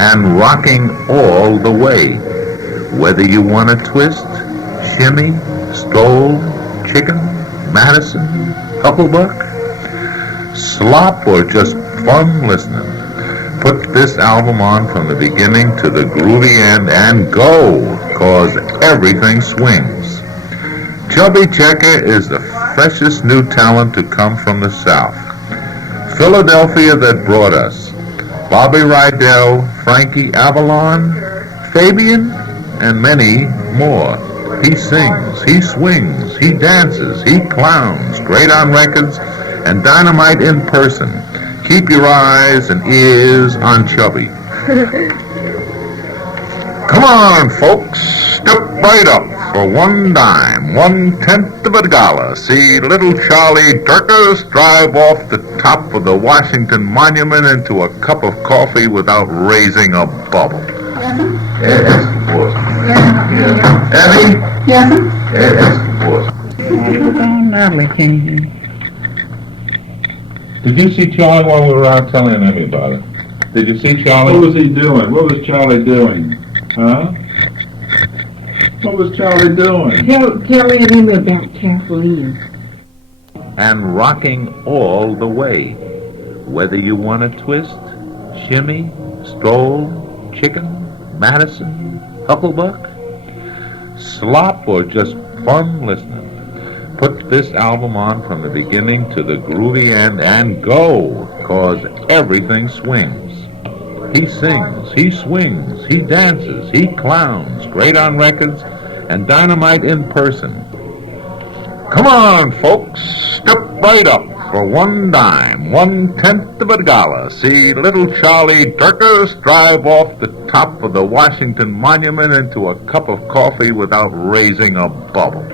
And rocking all the way. Whether you want to twist, shimmy, stroll, chicken, Madison, Hucklebuck, slop, or just fun listening, put this album on from the beginning to the groovy end and go, cause everything swings. Chubby Checker is the freshest new talent to come from the South. Philadelphia that brought us Bobby Rydell, Frankie Avalon, Fabian, and many more. He sings, he swings, he dances, he clowns, great on records, and dynamite in person. Keep your eyes and ears on Chubby. Come on, folks, step right up for $1, 1/10 of a dollar. See little Charlie Durkis drive off the top of the Washington Monument into a cup of coffee without raising a bubble. Yes, Abby? yes. Did you see Charlie while we were out telling Emmy about it? Did you see Charlie? What was he doing? What was Charlie doing? Huh? What was Charlie doing? Tell Emmy about Kathleen. And rocking all the way. Whether you want to twist, shimmy, stroll, chicken, Madison, Hucklebuck, slop, or just fun listening, put this album on from the beginning to the groovy end and go, cause everything swings. He sings, he swings, he dances, he clowns, great on records, and dynamite in person. Come on, folks, step right up for $1, 1/10 of a dollar. See little Charlie Durkis drive off the top of the Washington Monument into a cup of coffee without raising a bubble.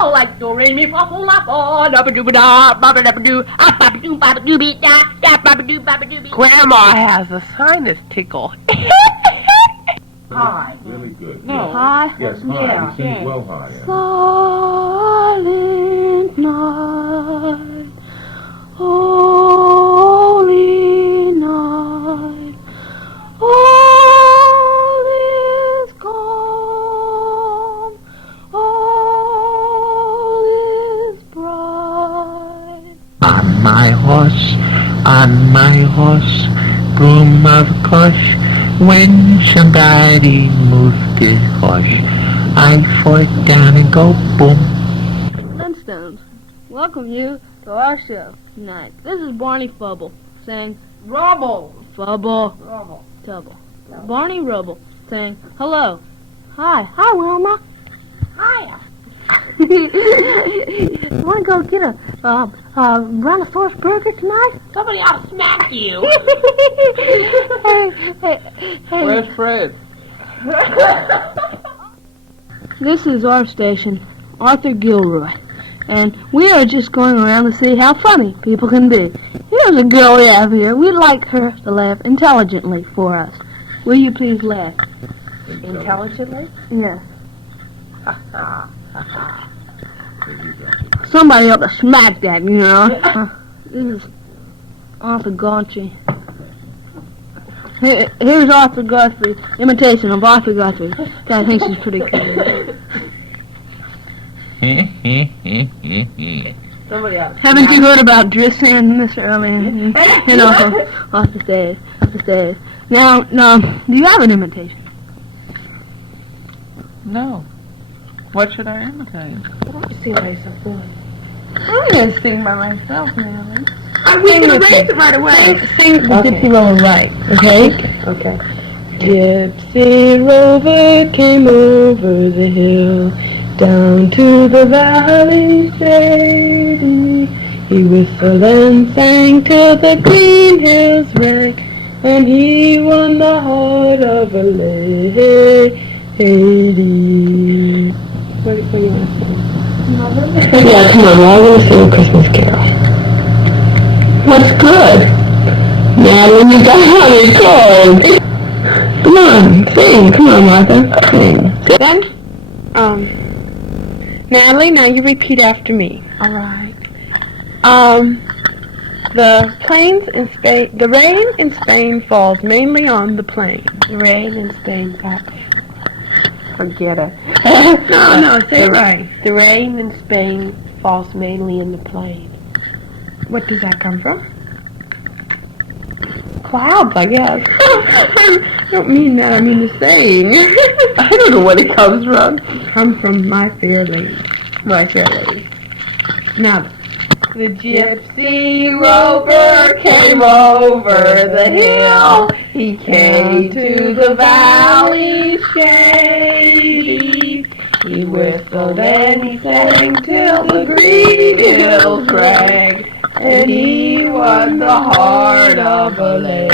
Oh, like do re mi fa sol la fa da ba doo ba da ba ba da ba doo ba ba doo ba ba doo be da da ba ba doo be. Grandma has a sinus tickle. Hi. Really good. No. Hi. Yes, high. Yeah, You sing yeah. well high. Yeah. Silent night, holy night, all is calm, all is bright. On my horse, broom of course, when somebody moved his horse, I fall down and go boom. Flintstones, welcome you to our show tonight. This is Barney Fubble saying Rubble. Fubble, Rubble. Tubble. Barney Rubble saying hello. Hi Wilma. Hiya. Want to go get a Brontosaurus burger tonight? Somebody ought to smack you. hey. Where's Fred? This is our station, Arthur Gilroy, and we are just going around to see how funny people can be. Here's a girl we have here. We'd like her to laugh intelligently for us. Will you please laugh? Intelligently? Yes. Somebody ought to smack that, you know. This is Arthur Guthrie. Here's Arthur Guthrie, imitation of Arthur Guthrie. I think she's pretty cool. Somebody else. Haven't you heard about Drissan, Mr. You know, off the stage. Now, do you have an imitation? No. What should I imitate? See how he's so funny. I'm going to sing by myself now. I'm going to raise it right away. Sing the Gypsy Rover right, okay? Okay. Gypsy Rover came over the hill, down to the valley shady. He whistled and sang till the green hills rang, and he won the heart of a lady. What do you want to sing? Yeah, come on, we're all going to sing a Christmas carol. What's good? Now when you got honey cold. Come on, sing. Come on, Martha. Sing. Then, Natalie, now you repeat after me. All right. The rain in Spain falls mainly on the plain. The rain in Spain, forget it. No, say it right. The rain in Spain falls mainly in the plain. What does that come from? Clouds, I guess. I don't mean that, I mean the saying. I don't know what it comes from. Come from My Fair Lady. My Fair Lady. Now, the Gypsy rover came over the hill. He came to the valley shady. He whistled and he sang till the green hills rang. And he won the heart of a lady.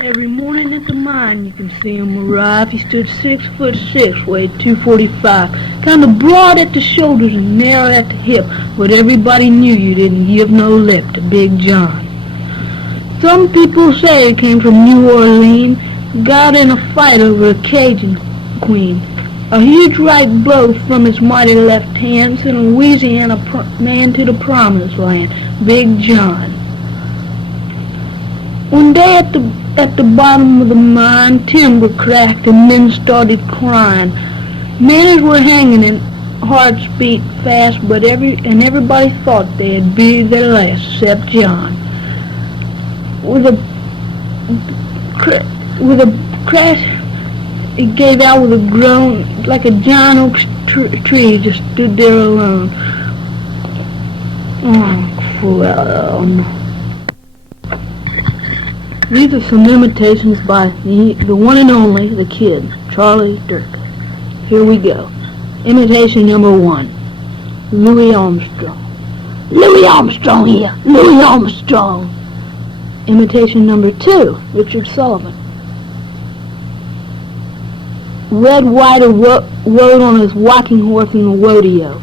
Every morning at the mine you can see him arrive. He stood 6'6", weighed 245, kind of broad at the shoulders and narrow at the hip, but everybody knew you didn't give no lip to Big John. Some people say he came from New Orleans, got in a fight over a Cajun queen. A huge right blow from his mighty left hand sent a Louisiana man to the promised land, Big John. One day at the bottom of the mine, timber cracked and men started crying. Men were hanging and hearts beat fast, but everybody thought they had breathed their last except John. With a crash, it gave out with a groan, like a giant oak tree just stood there alone. Oh, clown. These are some imitations by the one and only, the Kid, Charlie Dirk. Here we go. Imitation number 1, Louis Armstrong. Louis Armstrong here, Louis Armstrong. Imitation number 2, Richard Sullivan. Red White rode on his walking horse in the rodeo.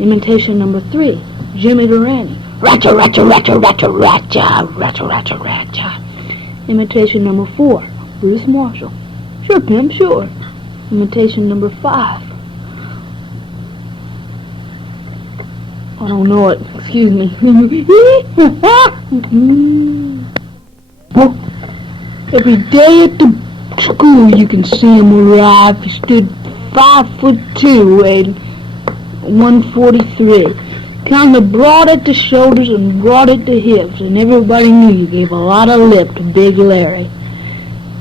Imitation number 3, Jimmy Durante. Ratcha, ratcha, ratcha, ratcha, ratcha, ratcha, ratcha, ratcha. Imitation number 4, Bruce Marshall. Sure, Pim, sure. Imitation number 5. I don't know it. Excuse me. Every day at the school you can see him arrive. He stood 5'2", weighed 143. Kind of broad at the shoulders and broad at the hips, and everybody knew you gave a lot of lip to Big Larry.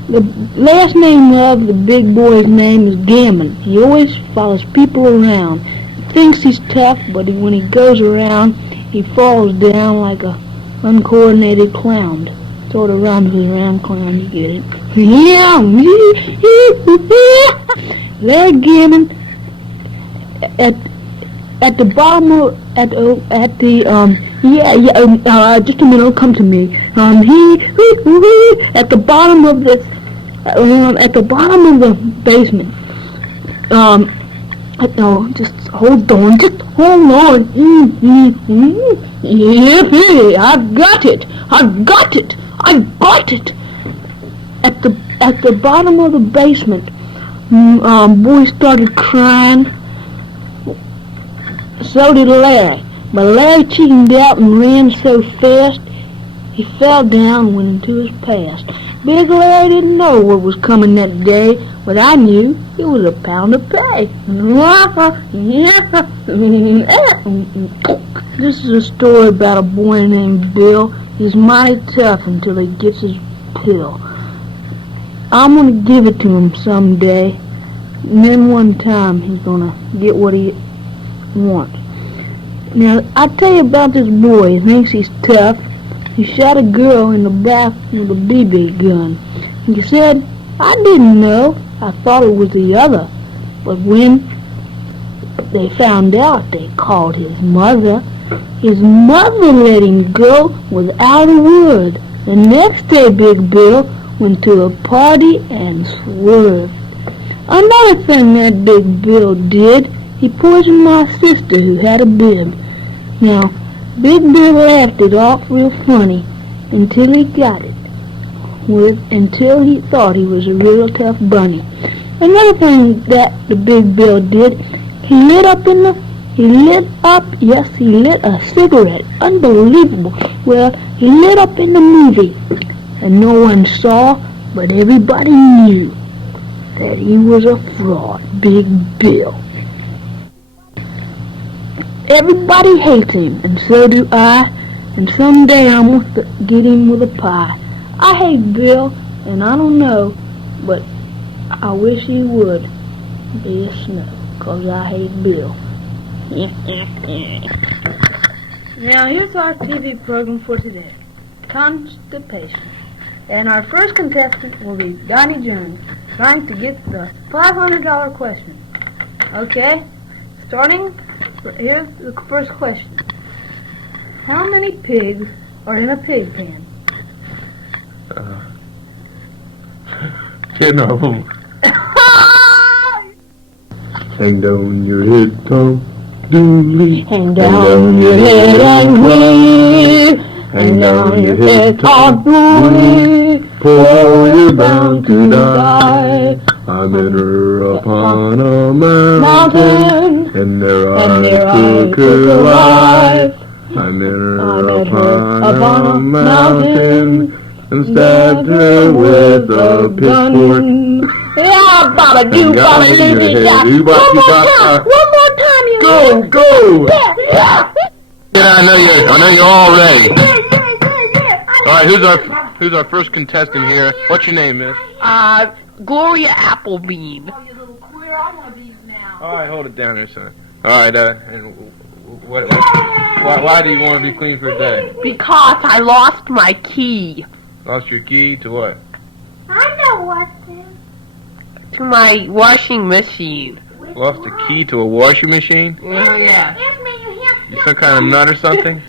The last name of the big boy's name is Gammon. He always follows people around. He thinks he's tough, but when he goes around, he falls down like a uncoordinated clown. Sort of rhymes with round clown, you get it? Yeah, Larry Gammon at the bottom of just a minute, it'll come to me. He at the bottom of this at the bottom of the basement. No, just hold on. Yippee! I've got it. At the bottom of the basement, boy started crying. So did Larry. But Larry cheated out and ran so fast, he fell down and went into his past. Big Larry didn't know what was coming that day, but I knew it was a pound of pay. This is a story about a boy named Bill. He's mighty tough until he gets his pill. I'm going to give it to him someday, and then one time he's going to get what he wants. Now, I'll tell you about this boy. He thinks he's tough. He shot a girl in the back with a BB gun. He said, I didn't know. I thought it was the other. But when they found out, they called his mother. His mother let him go without a word. The next day, Big Bill went to a party and swerved. Another thing that Big Bill did, he poisoned my sister who had a bib. Now, Big Bill laughed it off real funny until he got it. Until he thought he was a real tough bunny. Another thing that the Big Bill did, he lit up in the He lit up, yes, he lit a cigarette. Unbelievable. Well, he lit up in the movie. And no one saw, but everybody knew that he was a fraud, Big Bill. Everybody hates him, and so do I. And someday I'm going to get him with a pie. I hate Bill, and I don't know, but I wish he would be a snow, 'cause I hate Bill. Now here's our TV program for today, Constipation. And our first contestant will be Donnie Jones, trying to get the $500 question. Okay, here's the first question. How many pigs are in a pig pen? 10 of them. Hang down your head, Tom Dooley. Hang down your head and weep. Hang down your head, Tom Dooley. For you're bound to die. I'm in her upon a mountain, and there I took her life. I'm in her upon a mountain, and stabbed her with a pitchfork. Yeah, Baba, do Baba, One more time, you Go! Yeah. Yeah, I know you're all ready. All right, who's our first contestant here? What's your name, miss? Gloria Applebean. Oh, you little queer, I want these now. All right, hold it down there, son. All right, and why do you want to be clean for a day? Because I lost my key Lost your key to what? I know what this. to my washing machine. Lost the key to a washing machine? Yeah. You some kind of nut or something?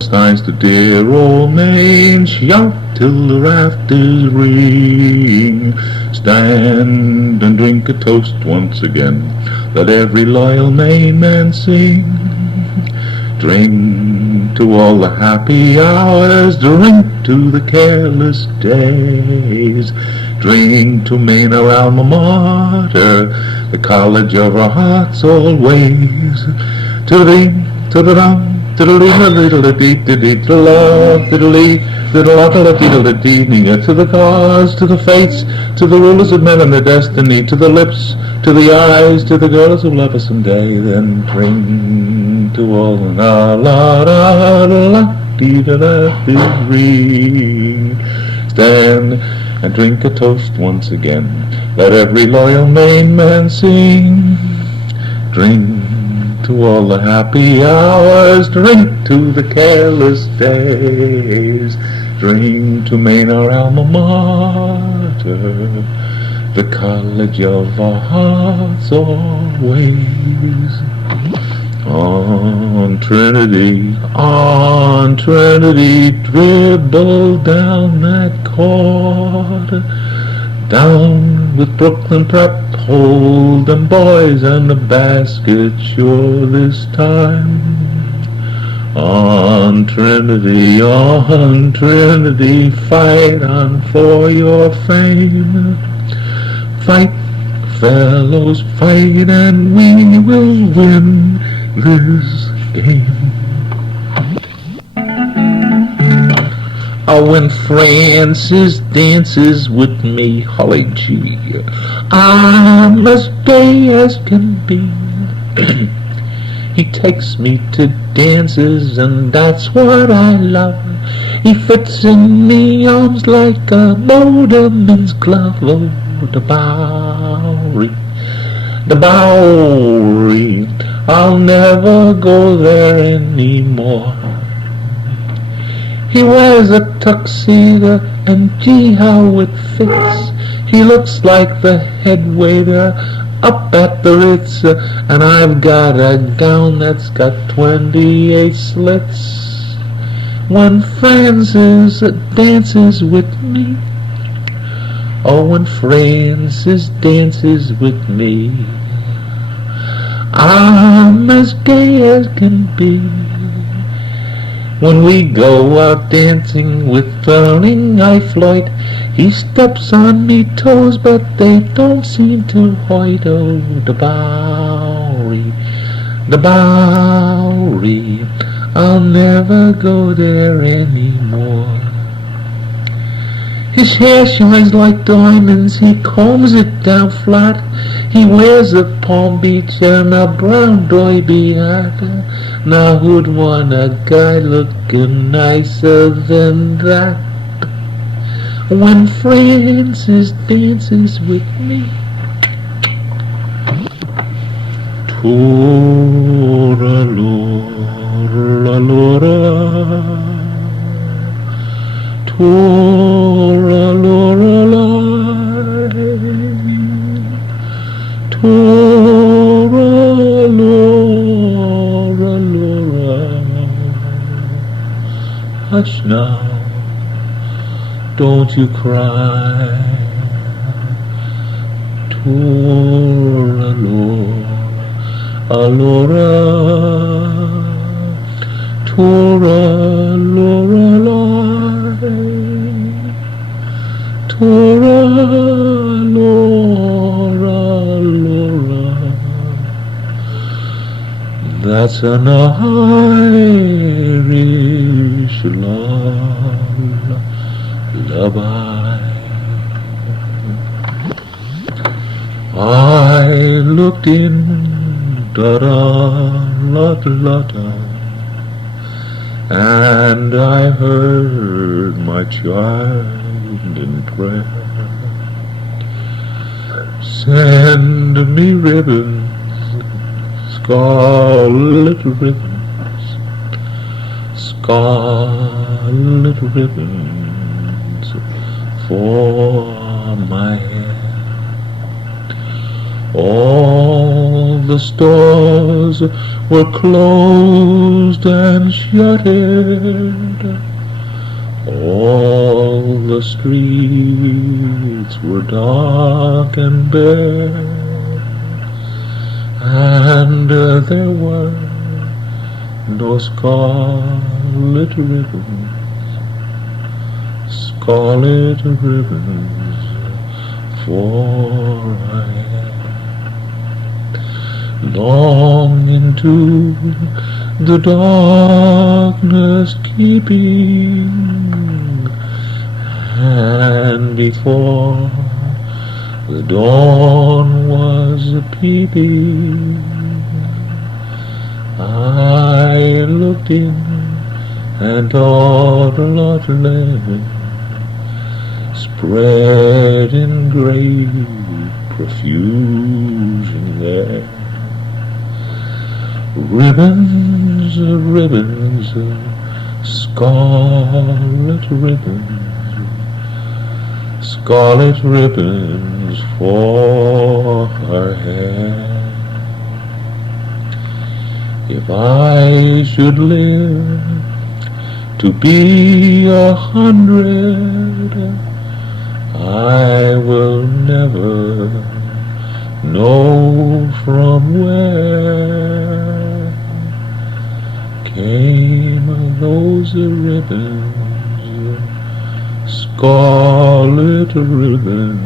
Signs the dear old man, shout till the rafters ring. Stand and drink a toast once again, let every loyal Maine man sing. Drink to all the happy hours, drink to the careless days. Drink to Maine, our alma mater, the college of our hearts always. To the rum, to the love, to the cause, to the fates, to the rulers of men and their destiny, to the lips, to the eyes, to the girls who love us someday. Then drink to all the stand and drink a toast once again. Let every loyal Maine man sing. Drink to all the happy hours, drink to the careless days, drink to Maine, our alma mater, the college of our hearts always. On Trinity, dribble down that court, down with Brooklyn Prep, hold them boys and the basket sure this time. On Trinity, fight on for your fame. Fight, fellows, fight, and we will win this game. Oh, when Francis dances with me, holly gee, I'm as gay as can be. He takes me to dances, and that's what I love. He fits in me arms like a motorman's glove. Oh, the Bowery, I'll never go there anymore. He wears a tuxedo, and gee, how it fits. He looks like the head waiter up at the Ritz, and I've got a gown that's got 28 slits. When Francis dances with me, oh, when Francis dances with me, I'm as gay as can be. When we go out dancing with Drowning Eye Floyd, he steps on me toes, but they don't seem to hoit. Oh, the the Bowery. I'll never go there anymore. His hair shines like diamonds, he combs it down flat. He wears a Palm Beach and a brown derby hat. Now who'd want a guy looking nicer than that? When Francis dances with me, Tora-lora, hush now, don't you cry. Tora-lora, that's an Irish lullaby. I looked in, da-da-la-da-la-da, and I heard my child in prayer. Send me ribbons, scarlet ribbons, scarlet ribbons for my hair. All the stores were closed and shuttered. All the streets were dark and bare. And there were no scarlet ribbons, for I long into the darkness keeping, and before the dawn was peeping, I looked in and thought a lot lay spread in great profusion there. Ribbons, ribbons, scarlet ribbons for her hair. If I should live to be 100, I will never know from where came those ribbons, scarlet ribbons,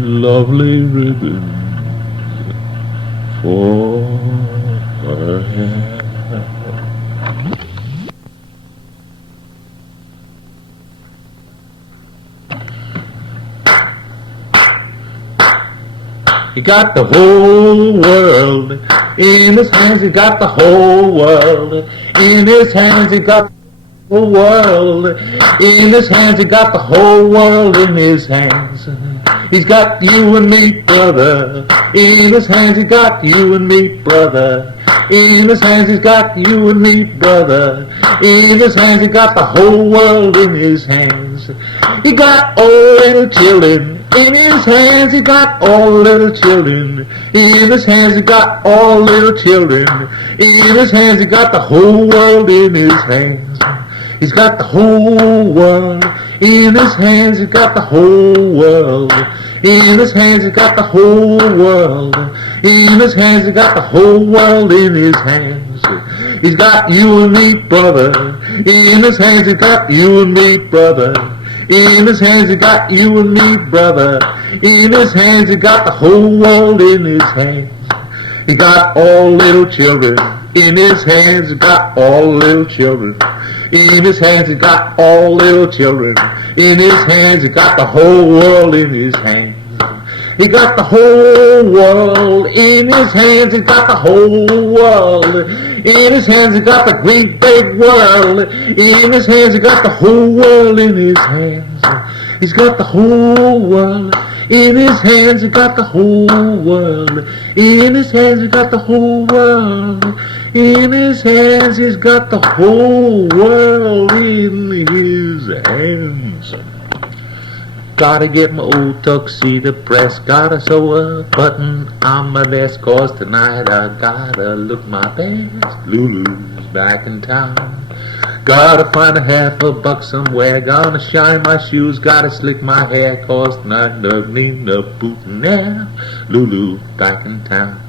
lovely ribbons for her hair. He got the whole world in his hands. He got the whole world in his hands. He got the whole world in his hands. He got the whole world in his hands. He's got you and me, brother, in his hands. He got you and me, brother, in his hands. He's got you and me, brother, in his hands. He got the whole world in his hands. He got all little children in his hands. He got all little children in his hands. He got all little children in his hands. He got the whole world in his hands. He's got the whole world in his hands. He's got the whole world in his hands. He's got the whole world in his hands. He's got the whole world in his hands. He's got you and me, brother, in his hands. He's got you and me, brother, in his hands. He got you and me, brother, in his hands. He got the whole world in his hands. He got all little children in his hands. He got all little children in his hands. He got all little children in his hands. He got the whole world in his hands. He got the whole world in his hands. He got the whole world in his hands. He got the great big world in his hands. He got the whole world in his hands. He's got the whole world in his hands. He got the whole world in his hands. He got the whole world in his hands. He's got the whole world in his hands. Gotta get my old tuxedo pressed. Gotta sew a button on my vest. 'Cause tonight I gotta look my best. Lulu's back in town. Gotta find a $50 somewhere. Gonna shine my shoes. Gotta slick my hair. 'Cause tonight I need a boot and air. Lulu back in town.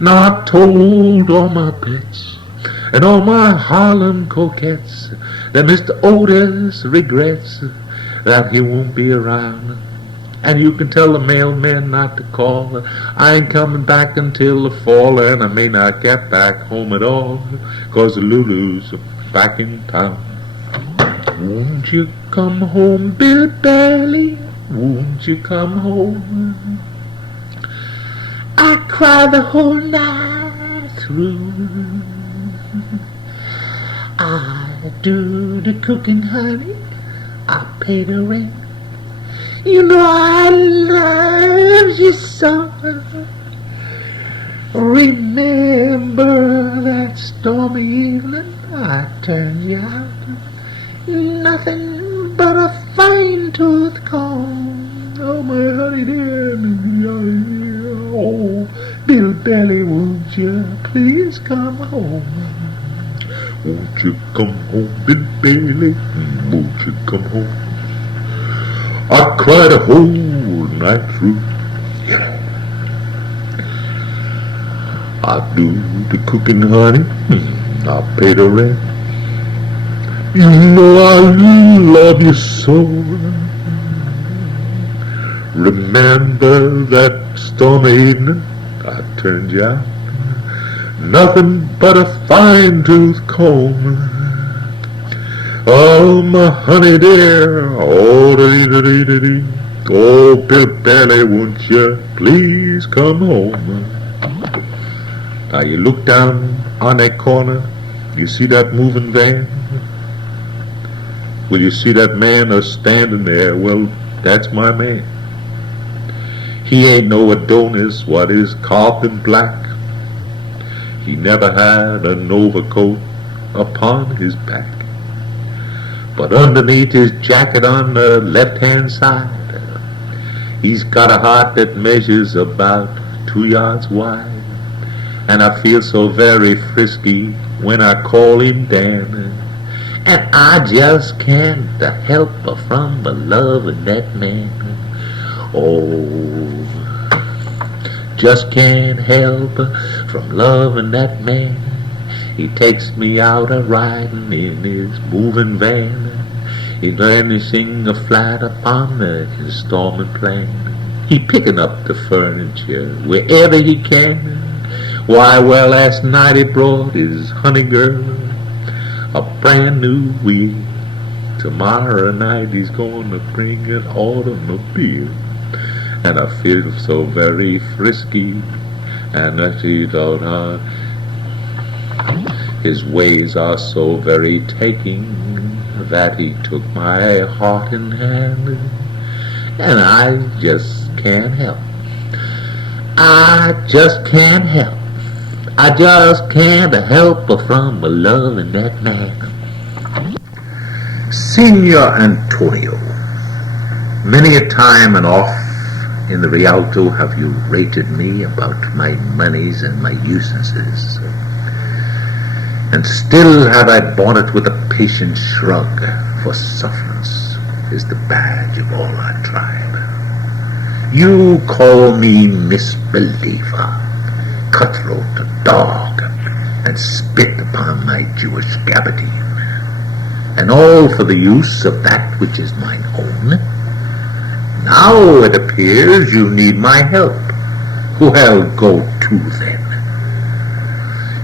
Now I told all my pets and all my Harlem coquettes that Mr. Otis regrets that he won't be around. And you can tell the mailman not to call. I ain't coming back until the fall, and I may not get back home at all, 'cause Lulu's back in town. Won't you come home, Bill Bailey? Won't you come home? I cry the whole night through. I do the cooking, honey. I pay the rent. You know I love you so. Remember that stormy evening I turned you out? Nothing but a fine-tooth comb. Oh, my honey dear. Oh, Bill Bailey, won't you please come home? Won't you come home, Bill Bailey? Won't you come home? I cried a whole night through. Yeah. I do the cooking, honey. I pay the rent. You know I love you so. Remember that stormy evening I turned you out? Nothing but a fine-tooth comb. Oh, my honey dear, oh, dee-dee-dee-dee-dee. Oh, Bill Bailey, won't you please come home? Now you look down on that corner, you see that moving van? Well, you see that man standing there? Well, that's my man. He ain't no Adonis, what is carved black. He never had an overcoat upon his back. But underneath his jacket on the left-hand side, he's got a heart that measures about 2 yards wide. And I feel so very frisky when I call him Dan. And I just can't help but from loving that man. Oh, just can't help from loving that man. He takes me out a-riding in his moving van. He learned to sing a flat upon the installment plan. He picking up the furniture wherever he can. Why, well, last night he brought his honey girl a brand new wheel. Tomorrow night he's gonna bring an automobile. And I feel so very frisky, and I feel how his ways are so very taking, that he took my heart in hand, and I just can't help. I just can't help. I just can't help but from loving that man. Signor Antonio, many a time and oft in the Rialto have you rated me about my monies and my usances, and still have I borne it with a patient shrug, for sufferance is the badge of all our tribe. You call me misbeliever, cutthroat, dog, and spit upon my Jewish gabardine, and all for the use of that which is mine own. Now it appears you need my help. Well, go to then.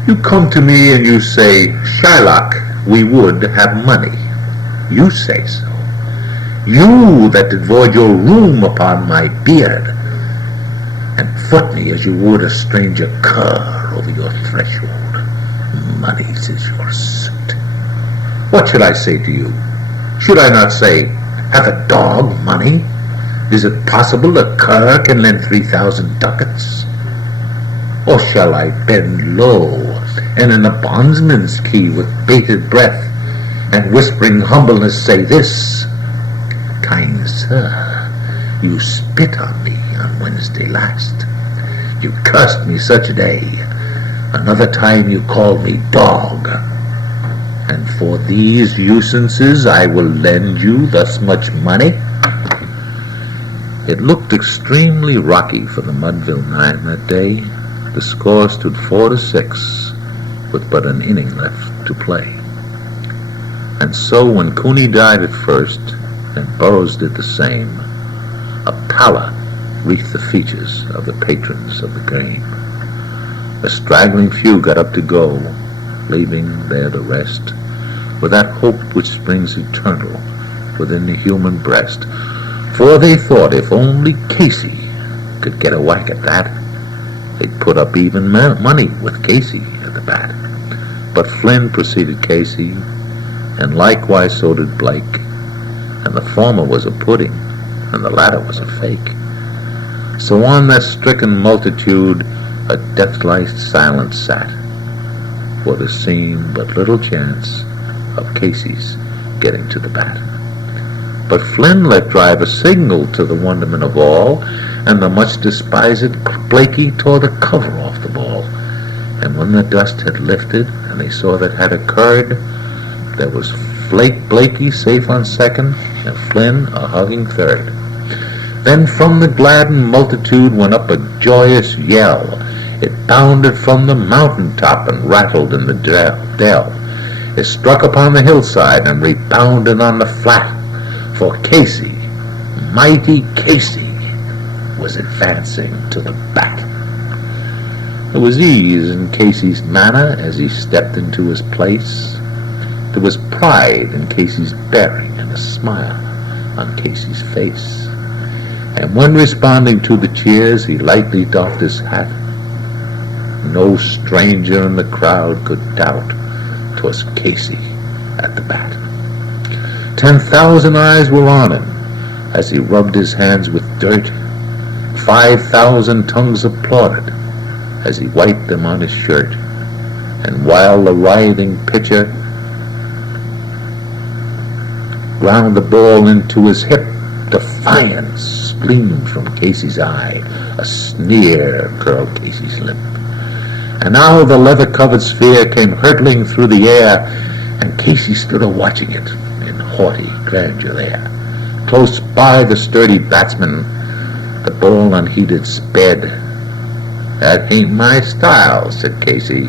You come to me and you say, Shylock, we would have money. You say so. You that did void your room upon my beard, and foot me as you would a stranger cur over your threshold. Money's is your suit. What should I say to you? Should I not say, hath a dog money? Is it possible a cur can lend 3,000 ducats? Or shall I bend low and in a bondsman's key with bated breath and whispering humbleness say this, kind sir, you spit on me on Wednesday last. You cursed me such a day. Another time you called me dog. And for these usances I will lend you thus much money. It looked extremely rocky for the Mudville Nine that day. The score stood 4-6 with but an inning left to play. And so when Cooney died at first and Burroughs did the same, a pallor wreathed the features of the patrons of the game. A straggling few got up to go, leaving there to rest, with that hope which springs eternal within the human breast. For they thought if only Casey could get a whack at that, they'd put up even money with Casey at the bat. But Flynn preceded Casey, and likewise so did Blake, and the former was a pudding, and the latter was a fake. So on that stricken multitude a death-like silence sat, for there seemed but little chance of Casey's getting to the bat. But Flynn let drive a signal to the wonderment of all, and the much despised Blakey tore the cover off the ball. And when the dust had lifted, and they saw that had occurred, there was Blakey safe on second, and Flynn a hugging third. Then from the gladdened multitude went up a joyous yell. It bounded from the mountain top and rattled in the dell. It struck upon the hillside and rebounded on the flat. For Casey, mighty Casey, was advancing to the bat. There was ease in Casey's manner as he stepped into his place. There was pride in Casey's bearing and a smile on Casey's face. And when responding to the cheers, he lightly doffed his hat. No stranger in the crowd could doubt 'twas Casey at the bat. 10,000 eyes were on him as he rubbed his hands with dirt. 5,000 tongues applauded as he wiped them on his shirt. And while the writhing pitcher ground the ball into his hip, defiance gleamed from Casey's eye. A sneer curled Casey's lip. And now the leather-covered sphere came hurtling through the air, and Casey stood a-watching it in haughty grandeur there. Close by the sturdy batsman, the ball unheeded sped. "That ain't my style," said Casey.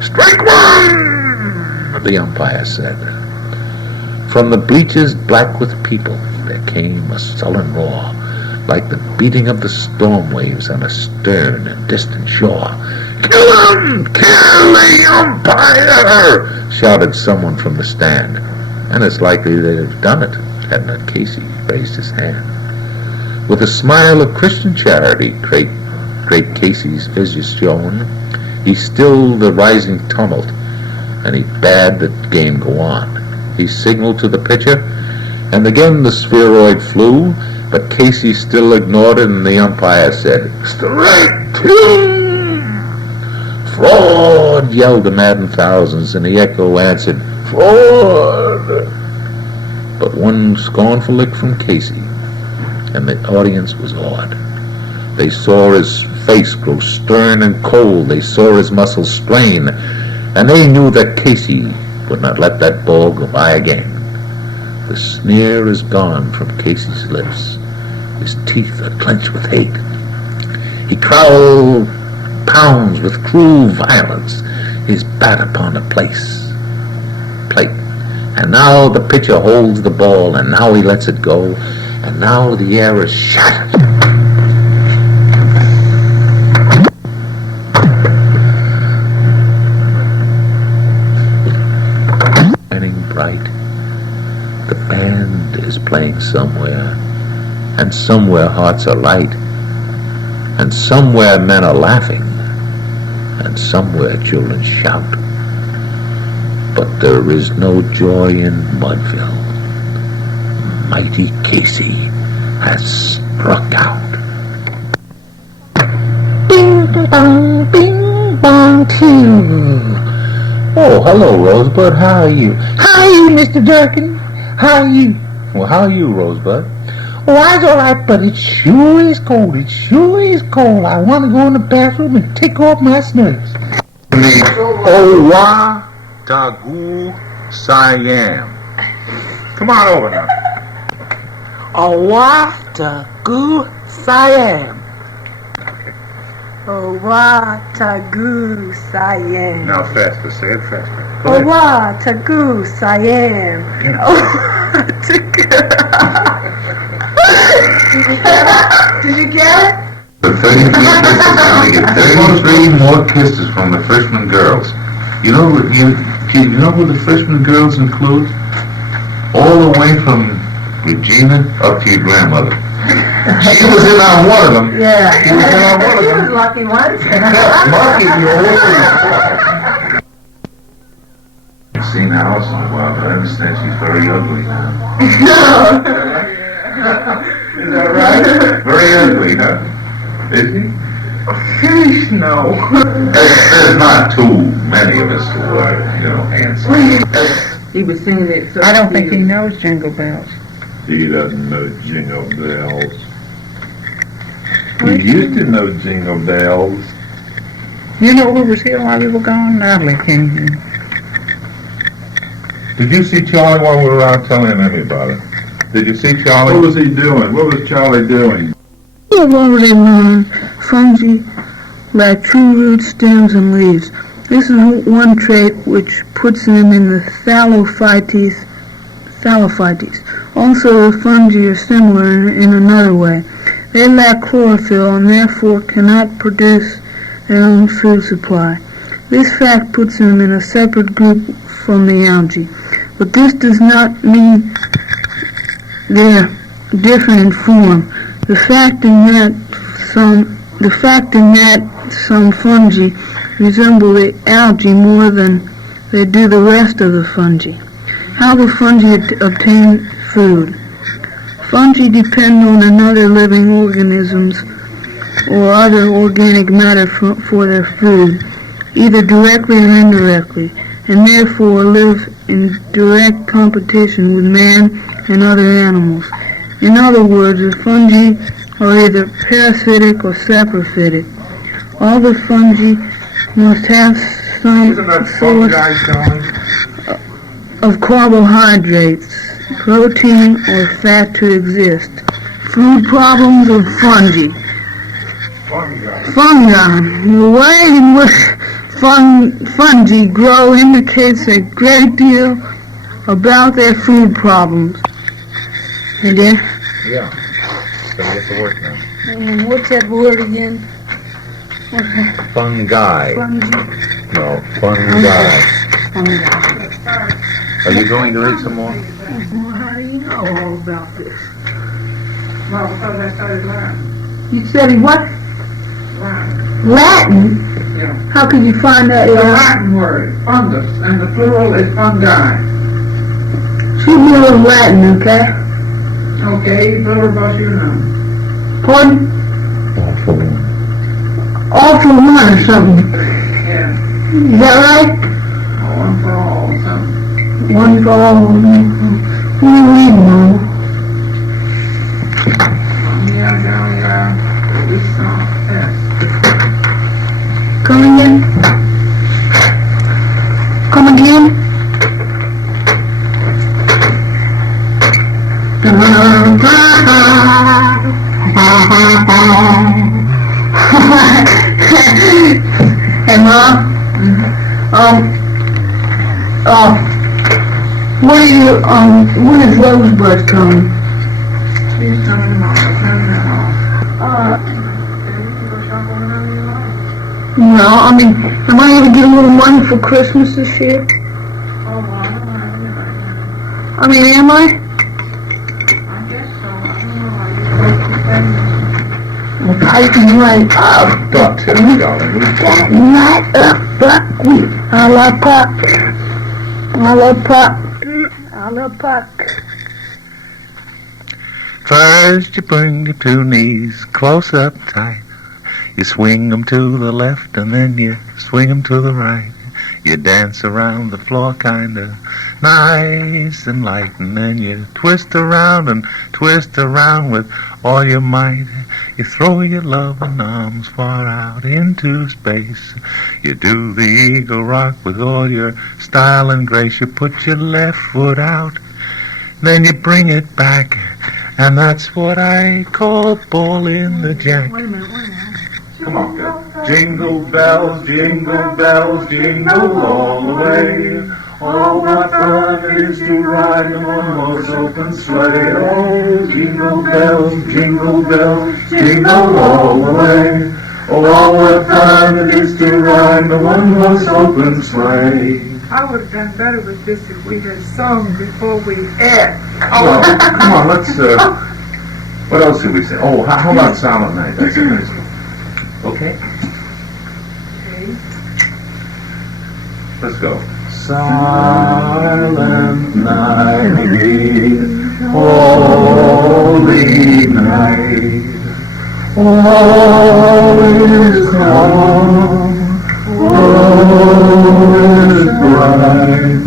"Strike one," the umpire said. From the bleachers black with people there came a sullen roar, like the beating of the storm waves on a stern and distant shore. "Kill him! Kill the umpire!" shouted someone from the stand, and it's likely they'd have done it had not Casey raised his hand. With a smile of Christian charity, great Casey's visage shone. He stilled the rising tumult, and he bade the game go on. He signaled to the pitcher, and again the spheroid flew, but Casey still ignored it, and the umpire said, "Strike two!" "Fraud!" yelled the maddened thousands, and the echo answered, "Fraud!" But one scornful look from Casey, and the audience was awed. They saw his face grow stern and cold. They saw his muscles strain, and they knew that Casey would not let that ball go by again. The sneer is gone from Casey's lips. His teeth are clenched with hate. He growled pounds with cruel violence his bat upon a plate. And now the pitcher holds the ball, and now he lets it go, and now the air is shattered. bright. The band is playing somewhere, and somewhere hearts are light, and somewhere men are laughing, and somewhere children shout. But there is no joy in Mudville. Mighty Casey has struck out. Bing bong, bing bong too. Oh, hello, Rosebud. How are you? How are you, Mr. Durkin? How are you? Well, how are you, Rosebud? Oh, I was all right, but it sure is cold. It sure is cold. I want to go in the bathroom and take off my snuffs. Owa Tagu Siam. Come on over now. Awatagu Siam. Awatagu Siam. Now faster. Say it faster. Awatagu Siam. Did you get it? The 33 more kisses from the freshman girls. You know who the freshman girls include? All the way from Regina up to your grandmother. She was in on one of them. Yeah. She was in on one of He them. was lucky once. Marky, I've seen the house in a while, but I understand she's very ugly now. Is that right? Very ugly, huh? Is he? No. There's not too many of us who are, handsome. He was singing it. So I don't think he knows Jingle Bells. He doesn't know Jingle Bells. He used to know Jingle Bells. You know who was here while we were gone? Natalie came here. Did you see Charlie while we were out? Tell him about it. Did you see Charlie? What was he doing? What was Charlie doing? We have already learned fungi lack true roots, stems, and leaves. This is one trait which puts them in the thallophytes. Also, the fungi are similar in another way. They lack chlorophyll and therefore cannot produce their own food supply. This fact puts them in a separate group from the algae. But this does not mean they're different in form. The fact in that some fungi resemble the algae more than they do the rest of the fungi. How do fungi obtain food? Fungi depend on another living organisms or other organic matter for their food, either directly or indirectly, and therefore live in direct competition with man and other animals. In other words, the fungi are either parasitic or saprophytic. All the fungi must have some source of carbohydrates, protein, or fat to exist. Food problems of fungi. Fungi. The way in which fungi grow indicates a great deal about their food problems. And then, Yeah. So get to work now. what's that word again? Fungi. Fungi. No, fungi. Fungi. Are you going to read some more? Well, how do you know all about this? Well, because I started learning. You studied what? Latin. Latin? Yeah. How could you find that? The Latin word, fungus, and the plural is fungi. Shoot me a little Latin, okay? Okay, plural about you know. Pardon? All for one or something. Yeah. Is that right? One for all, something. One for all. What are you reading, Mama? Yeah. This song, yes. Come again? Come again? Hey, Mom. When is Rosebud coming? She's coming along. No, I mean, am I going to get a little money for Christmas this year? Oh, well, I mean, am I? The Titan right up. Don't tell me, darling. Right up, buckwheat. I love Puck. I love Puck. I love Puck. First you bring your two knees close up tight. You swing 'em to the left and then you swing 'em to the right. You dance around the floor kinda nice and light, and then you twist around and twist around with all your might. You throw your loving arms far out into space. You do the eagle rock with all your style and grace. You put your left foot out, then you bring it back, and that's what I call ball in the jack. Wait a minute. Come on, Bill. Jingle bells, jingle all the way. Oh, what fun it is to ride in one horse open sleigh. Oh, jingle bells, jingle all the way. Oh, what fun it is to ride in one horse open sleigh. I would have done better with this if we had sung before we ate. Come on, let's, what else did we say? Oh, how about Silent Night? That's a nice one. Okay? Let's go. Silent night, holy night, all is calm, all is bright,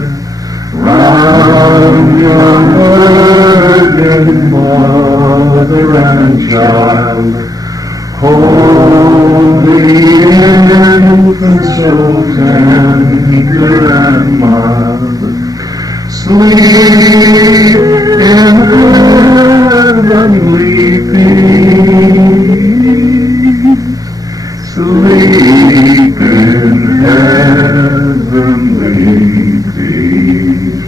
round your virgin mother and child. Hold the infant so tender and mild. Sleep in heavenly peace. Sleep in heavenly peace.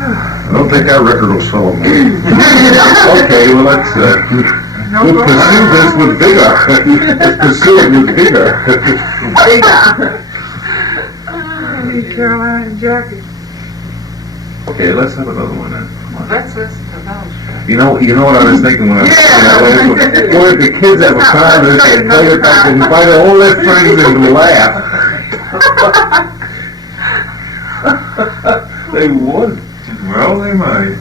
I don't think that record will sell me. Okay, well let's we'll pursue this with vigor. Let's pursue it with vigor. Carolina Jacket. Okay, let's have another one then. Come on. Let's listen to those. You know what I was thinking when I was boy, if the kids have a car, they can play it back and invite all their friends and laugh. They would. Well, they might.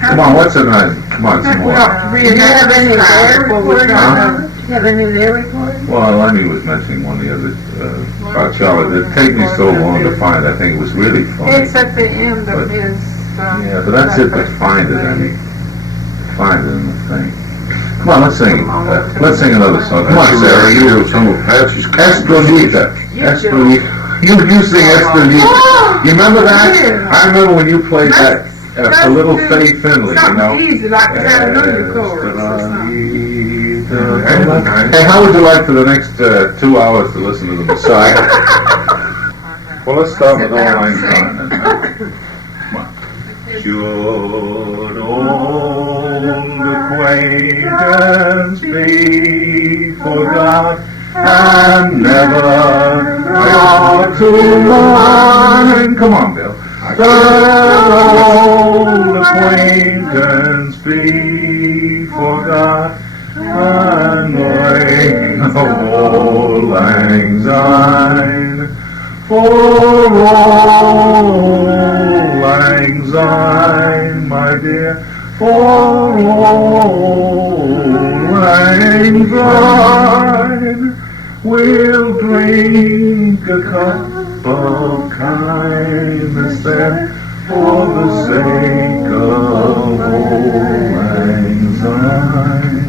Come on, what's another? Come on, some more. Do you have any there recorded? You have any there recorded? Well, Lenny was mentioning one the other about Charlotte. It took me so long to find. I think it was really funny. It's at the end of his... Yeah, but that's it. But find it. I mean, find it in the thing. Come on, let's sing. Let's sing another song. Come on, Sarah. You do some of Esplanita. Esplanita. You sing Esplanita. You remember that? I remember when you played that. A little Faye Finley, you know. Easy, like the Hallelujah chorus or something. Hey, how would you like for the next 2 hours to listen to the Messiah? Well, let's start with All Lang Syne. Come on. Should old acquaintance be forgot and never brought to mind? Come on, Bill. Old acquaintance be forgot and reign of Auld Lang Syne. For Auld Lang Syne, my dear, for Auld Lang Syne, we'll drink a cup of kindness then, for the sake of Auld Lang Syne.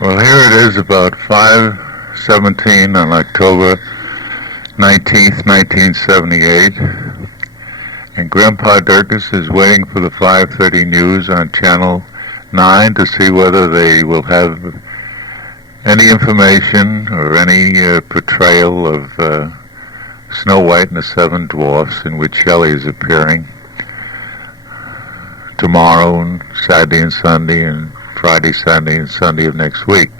Well, here it is about 5:17 on October 19th, 1978, and Grandpa Dirkus is waiting for the 5:30 news on Channel 9 to see whether they will have any information or any portrayal of Snow White and the Seven Dwarfs, in which Shelley is appearing tomorrow and Saturday and Sunday and Friday, Saturday, and Sunday of next week.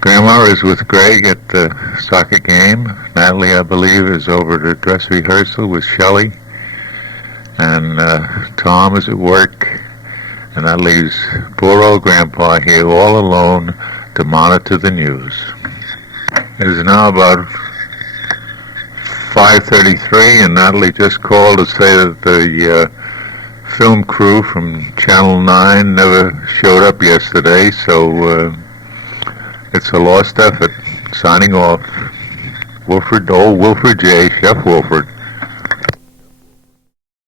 Grandma is with Greg at the soccer game. Natalie, I believe, is over at dress rehearsal with Shelley. And Tom is at work. And that leaves poor old Grandpa here all alone to monitor the news. It is now about 5:33, and Natalie just called to say that the film crew from Channel 9 never showed up yesterday, so it's a lost effort. Signing off. Wilfred J. Chef Wilfred.